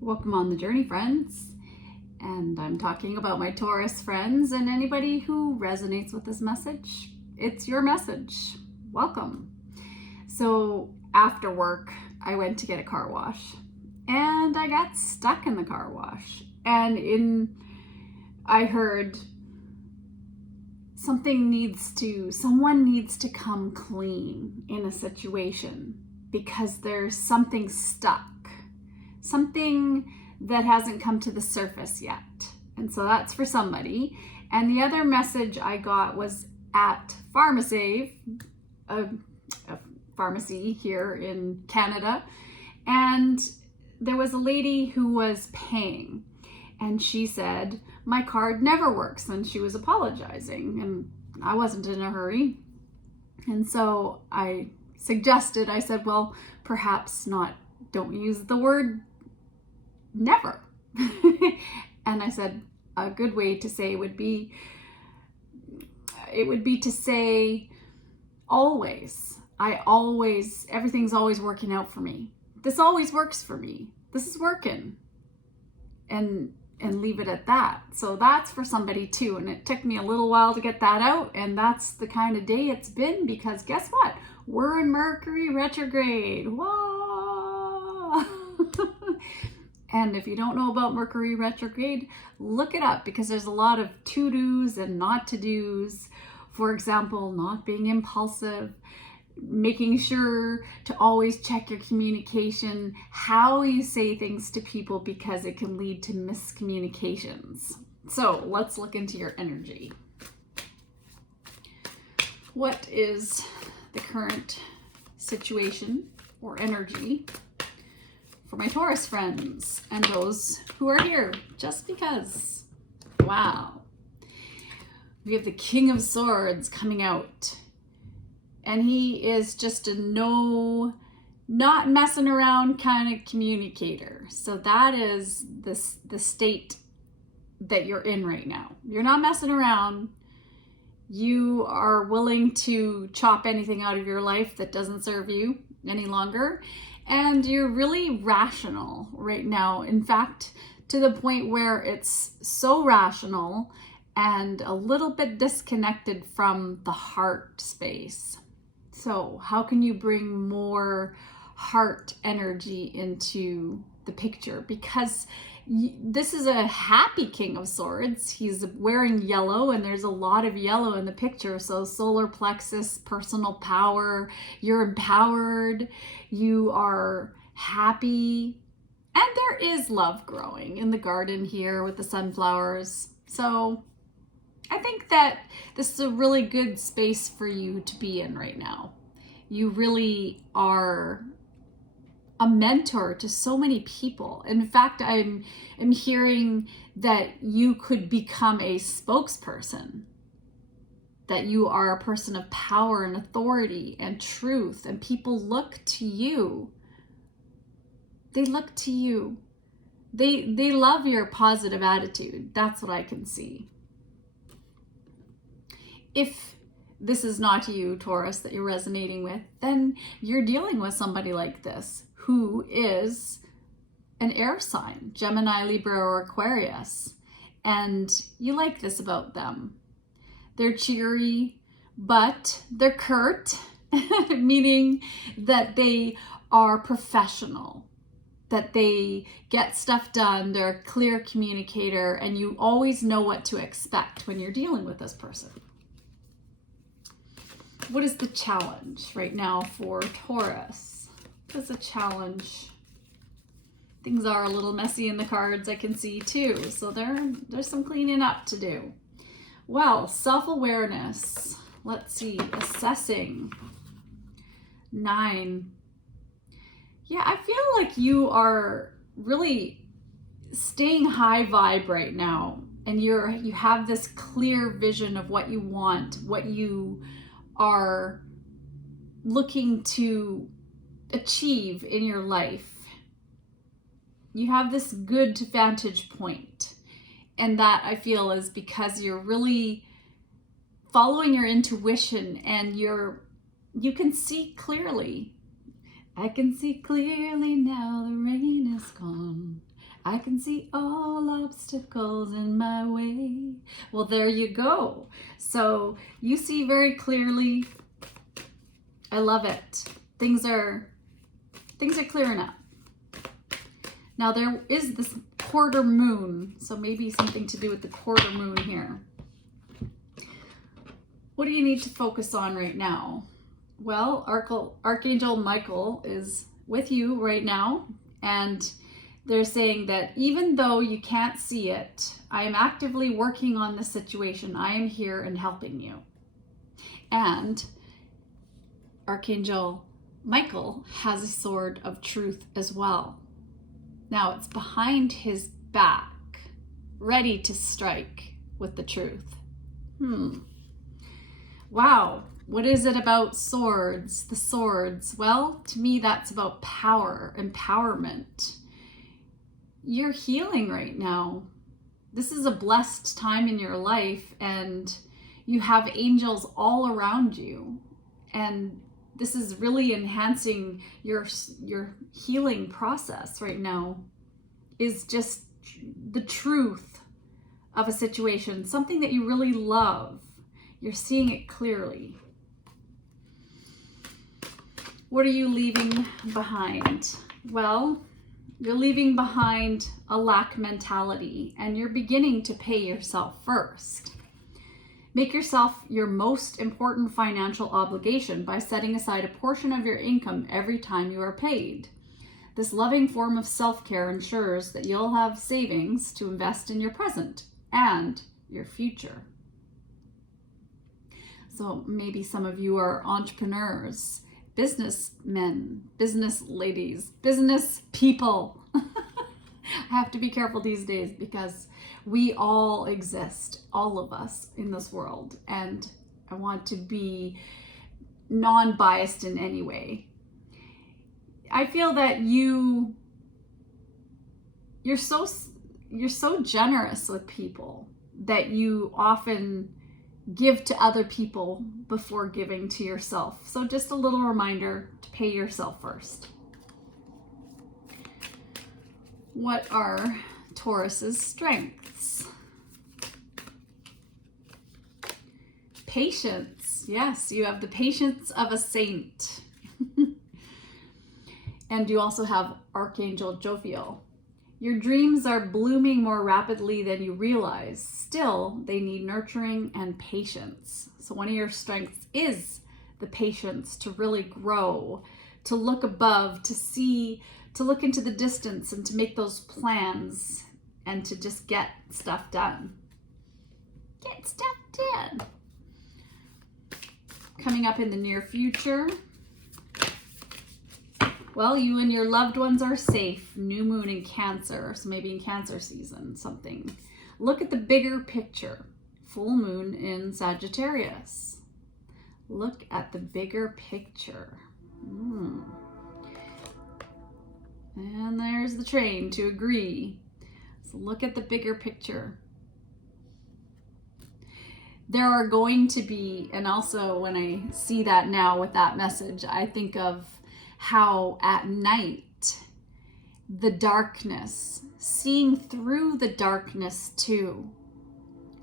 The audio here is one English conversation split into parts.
Welcome on the journey, friends. And I'm talking about my Taurus friends and anybody who resonates with this message. It's your message. Welcome. So after work, I went to get a car wash and I got stuck in the car wash. And I heard someone needs to come clean in a situation because there's something stuck. Something that hasn't come to the surface yet. And so that's for somebody. And the other message I got was at PharmaSave, a pharmacy here in Canada. And there was a lady who was paying. And she said, my card never works. And she was apologizing. And I wasn't in a hurry. And so I said, well, perhaps not, don't use the word never. And I said a good way to say would be to say always. Everything's always working out for me. This always works for me. This is working. And leave it at that. So that's for somebody too. And it took me a little while to get that out. And that's the kind of day it's been, because guess what? We're in Mercury retrograde. Whoa! And if you don't know about Mercury retrograde, look it up, because there's a lot of to-dos and not to-dos. For example, not being impulsive, making sure to always check your communication, how you say things to people, because it can lead to miscommunications. So let's look into your energy. What is the current situation or energy for my Taurus friends and those who are here just because? Wow. We have the King of Swords coming out. And he is just a not messing around kind of communicator. So that is the state that you're in right now. You're not messing around. You are willing to chop anything out of your life that doesn't serve you any longer. And you're really rational right now. In fact, to the point where it's so rational and a little bit disconnected from the heart space. So how can you bring more heart energy into the picture? Because this is a happy King of Swords. He's wearing yellow, and there's a lot of yellow in the picture. So solar plexus, personal power, you're empowered, you are happy, and there is love growing in the garden here with the sunflowers. So I think that this is a really good space for you to be in right now. You really are a mentor to so many people. In fact, I'm hearing that you could become a spokesperson, that you are a person of power and authority and truth, and people look to you. They look to you. They love your positive attitude. That's what I can see. If this is not you, Taurus, that you're resonating with, then you're dealing with somebody like this who is an air sign, Gemini, Libra, or Aquarius. And you like this about them. They're cheery, but they're curt, meaning that they are professional, that they get stuff done, they're a clear communicator, and you always know what to expect when you're dealing with this person. What is the challenge right now for Taurus? What is the challenge? Things are a little messy in the cards, I can see too. So there's some cleaning up to do. Well, self-awareness. Let's see, assessing. 9. Yeah, I feel like you are really staying high vibe right now. And you have this clear vision of what you want, what you are looking to achieve in your life. You have this good vantage point, and that I feel is because you're really following your intuition, and you can see clearly. I can see clearly now, the rain is gone I can see all obstacles in my way. Well, there you go. So you see very clearly. I love it. Things are clearing up. Now there is this quarter moon, so maybe something to do with the quarter moon here. What do you need to focus on right now? Well, Archangel Michael is with you right now, and they're saying that even though you can't see it, I am actively working on the situation. I am here and helping you. And Archangel Michael has a sword of truth as well. Now it's behind his back, ready to strike with the truth. Wow, what is it about swords? The swords, well, to me that's about power, empowerment. You're healing right now. This is a blessed time in your life, and you have angels all around you. And this is really enhancing your healing process right now, is just the truth of a situation, something that you really love. You're seeing it clearly. What are you leaving behind? Well, you're leaving behind a lack mentality, and you're beginning to pay yourself first. Make yourself your most important financial obligation by setting aside a portion of your income every time you are paid. This loving form of self-care ensures that you'll have savings to invest in your present and your future. So maybe some of you are entrepreneurs, businessmen, business ladies, business people. I have to be careful these days because we all exist, all of us in this world, and I want to be non-biased in any way. I feel that you're so generous with people that you often give to other people before giving to yourself. So just a little reminder to pay yourself first. What are Taurus's strengths? Patience. Yes, you have the patience of a saint. And you also have Archangel Jophiel. Your dreams are blooming more rapidly than you realize. Still, they need nurturing and patience. So one of your strengths is the patience to really grow, to look above, to see, to look into the distance, and to make those plans and to just get stuff done. Get stuff done. Coming up in the near future, well, you and your loved ones are safe. New moon in Cancer, so maybe in Cancer season, something. Look at the bigger picture. Full moon in Sagittarius. Look at the bigger picture. And there's the train to agree. So look at the bigger picture. There are going to be, and also when I see that now with that message, I think of how at night, the darkness, seeing through the darkness too,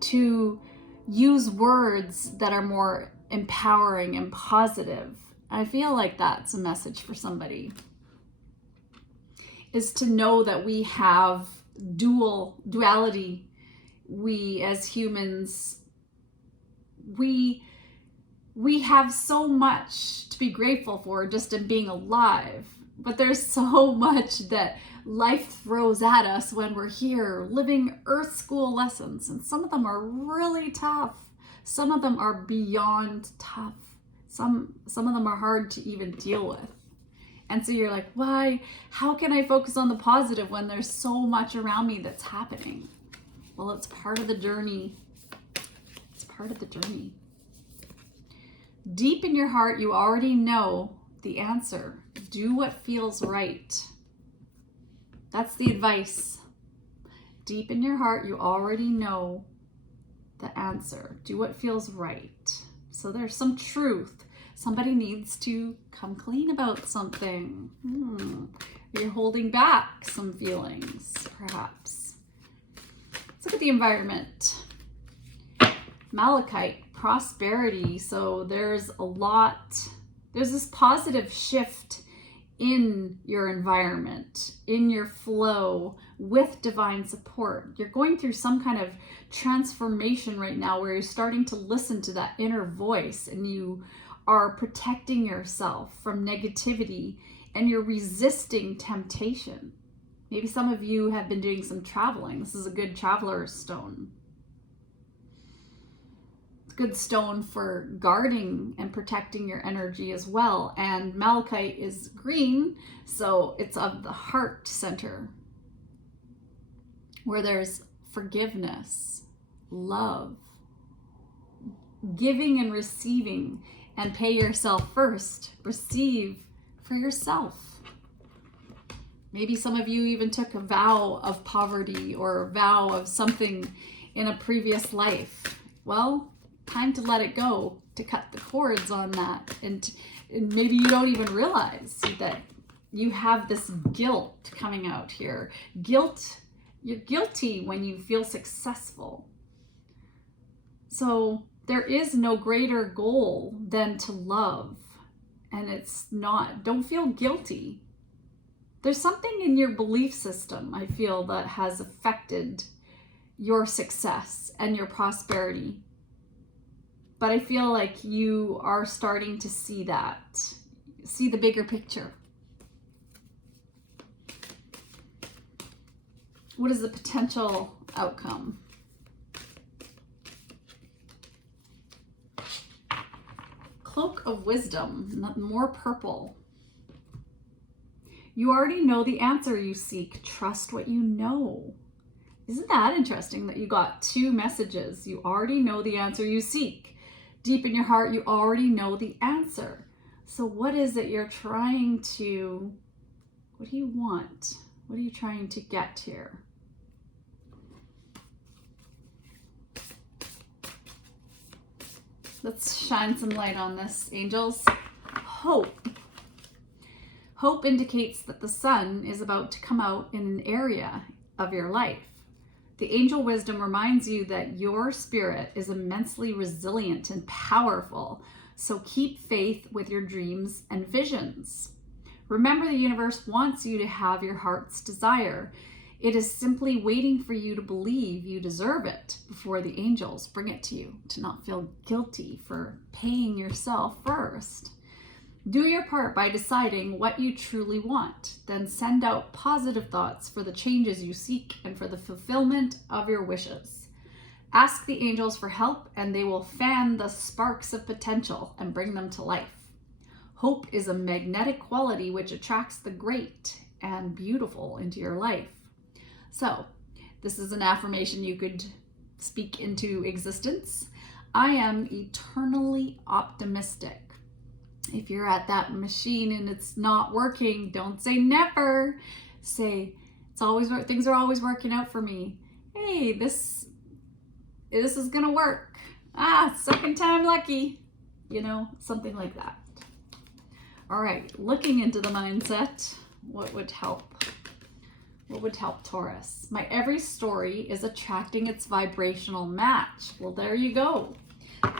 to use words that are more empowering and positive. I feel like that's a message for somebody, is to know that we have duality. We as humans, we have so much to be grateful for just in being alive, but there's so much that life throws at us when we're here living Earth School lessons, and some of them are really tough. Some of them are beyond tough. Some of them are hard to even deal with. And so you're like, why? How can I focus on the positive when there's so much around me that's happening? Well, it's part of the journey. It's part of the journey. Deep in your heart, you already know the answer. Do what feels right. That's the advice. Deep in your heart, you already know the answer. Do what feels right. So there's some truth. Somebody needs to come clean about something. You're holding back some feelings, perhaps. Let's look at the environment. Malachite, prosperity. So there's this positive shift in your environment, in your flow with divine support. You're going through some kind of transformation right now where you're starting to listen to that inner voice, and you are protecting yourself from negativity, and you're resisting temptation. Maybe some of you have been doing some traveling. This is a good traveler's stone. Good stone for guarding and protecting your energy as well. And malachite is green, so it's of the heart center, where there's forgiveness, love, giving and receiving, and pay yourself first. Receive for yourself. Maybe some of you even took a vow of poverty or a vow of something in a previous life. Well, time to let it go, to cut the cords on that. And maybe you don't even realize that you have this guilt coming out here. Guilt, you're guilty when you feel successful. So there is no greater goal than to love. And don't feel guilty. There's something in your belief system, I feel, that has affected your success and your prosperity. But I feel like you are starting to see the bigger picture. What is the potential outcome? Cloak of wisdom, more purple. You already know the answer you seek. Trust what you know. Isn't that interesting that you got two messages? You already know the answer you seek. Deep in your heart, you already know the answer. So what is it you're trying to, what do you want? What are you trying to get here? Let's shine some light on this, angels. Hope. Hope indicates that the sun is about to come out in an area of your life. The angel wisdom reminds you that your spirit is immensely resilient and powerful, so keep faith with your dreams and visions. Remember, the universe wants you to have your heart's desire. It is simply waiting for you to believe you deserve it before the angels bring it to you, to not feel guilty for paying yourself first. Do your part by deciding what you truly want. Then send out positive thoughts for the changes you seek and for the fulfillment of your wishes. Ask the angels for help, and they will fan the sparks of potential and bring them to life. Hope is a magnetic quality which attracts the great and beautiful into your life. So, this is an affirmation you could speak into existence. I am eternally optimistic. If you're at that machine and it's not working, don't say never. Say, things are always working out for me. Hey, this is gonna work. Second time lucky. Something like that. All right, looking into the mindset, what would help? What would help Taurus? My every story is attracting its vibrational match. Well, there you go.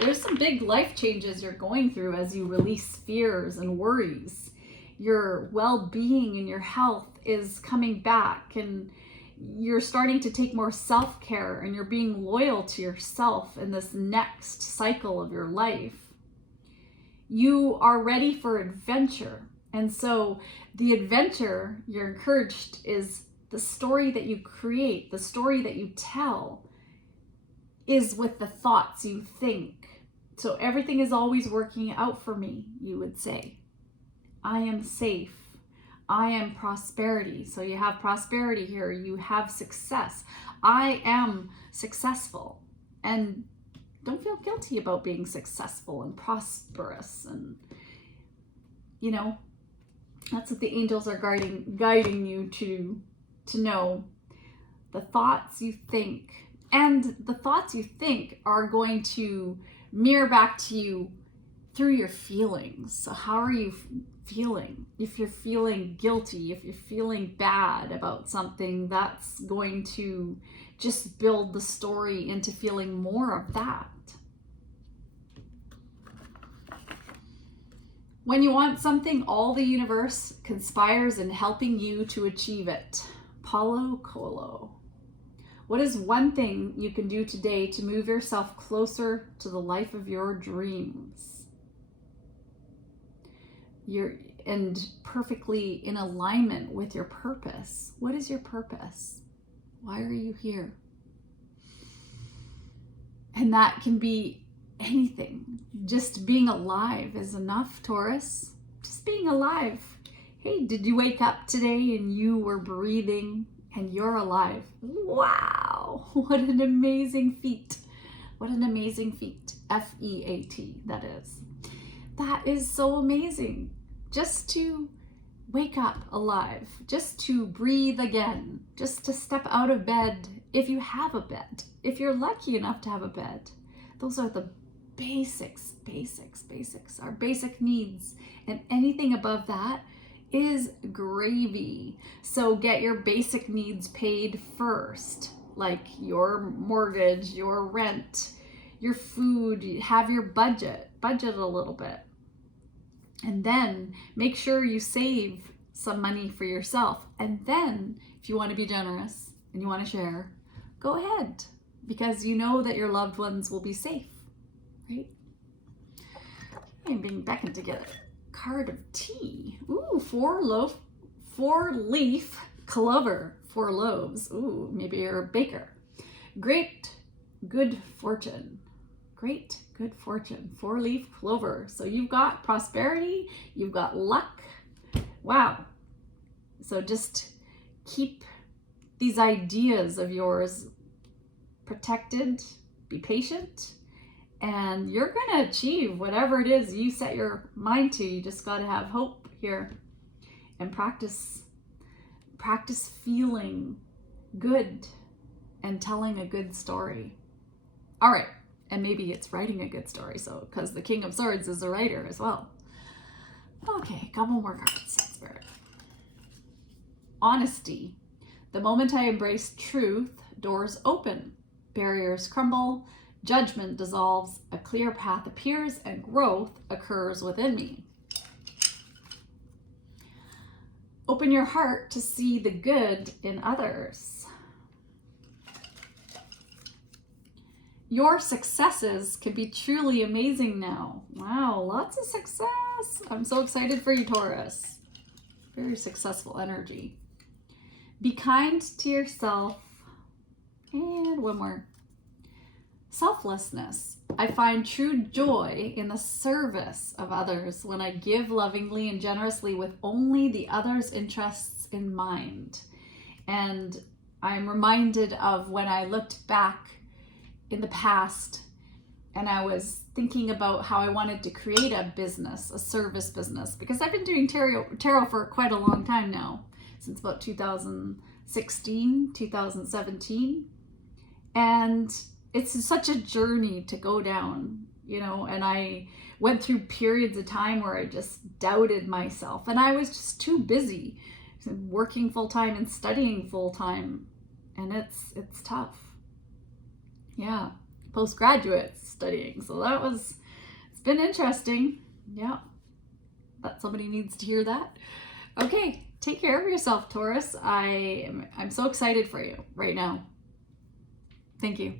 There's some big life changes you're going through as you release fears and worries. Your well-being and your health is coming back, and you're starting to take more self-care, and you're being loyal to yourself in this next cycle of your life. You are ready for adventure. And so the adventure you're encouraged is the story that you create, the story that you tell is with the thoughts you think. So everything is always working out for me, you would say. I am safe. I am prosperity. So you have prosperity here. You have success. I am successful. And don't feel guilty about being successful and prosperous. And, that's what the angels are guiding you to know. The thoughts you think. And the thoughts you think are going to mirror back to you through your feelings. So how are you feeling? If you're feeling guilty, if you're feeling bad about something, that's going to just build the story into feeling more of that. When you want something, all the universe conspires in helping you to achieve it. Paulo Coelho. What is one thing you can do today to move yourself closer to the life of your dreams? And perfectly in alignment with your purpose. What is your purpose? Why are you here? And that can be anything. Just being alive is enough, Taurus. Just being alive. Hey, did you wake up today and you were breathing and you're alive? Wow, what an amazing feat. What an amazing feat. F-E-A-T, that is. That is so amazing. Just to wake up alive, just to breathe again, just to step out of bed if you have a bed, if you're lucky enough to have a bed. Those are the basics, our basic needs. And anything above that is gravy. So get your basic needs paid first, like your mortgage, your rent, your food, have your budget a little bit. And then make sure you save some money for yourself. And then if you want to be generous and you want to share, go ahead, because you know that your loved ones will be safe, right? I'm being beckoned together. Card of tea. Ooh, four leaf clover, 4 loaves. Ooh, maybe you're a baker. Great good fortune. Great good fortune. 4-leaf clover. So you've got prosperity, you've got luck. Wow. So just keep these ideas of yours protected, be patient, and you're going to achieve whatever it is you set your mind to. You just got to have hope here and practice feeling good and telling a good story. All right. And maybe it's writing a good story, so because the King of Swords is a writer as well. Okay, couple more cards, Spirit. Honesty. The moment I embrace truth, doors open, barriers crumble, judgment dissolves, a clear path appears, and growth occurs within me. Open your heart to see the good in others. Your successes can be truly amazing now. Wow, lots of success. I'm so excited for you, Taurus. Very successful energy. Be kind to yourself. And one more. Selflessness. I find true joy in the service of others when I give lovingly and generously with only the other's interests in mind. And I'm reminded of when I looked back in the past and I was thinking about how I wanted to create a business, a service business, because I've been doing tarot for quite a long time now, since about 2016, 2017. And it's such a journey to go down, you know, and I went through periods of time where I just doubted myself, and I was just too busy working full-time and studying full-time, and it's tough. Yeah, postgraduate studying. So it's been interesting. Yeah, but somebody needs to hear that. Okay, take care of yourself, Taurus. I'm so excited for you right now. Thank you.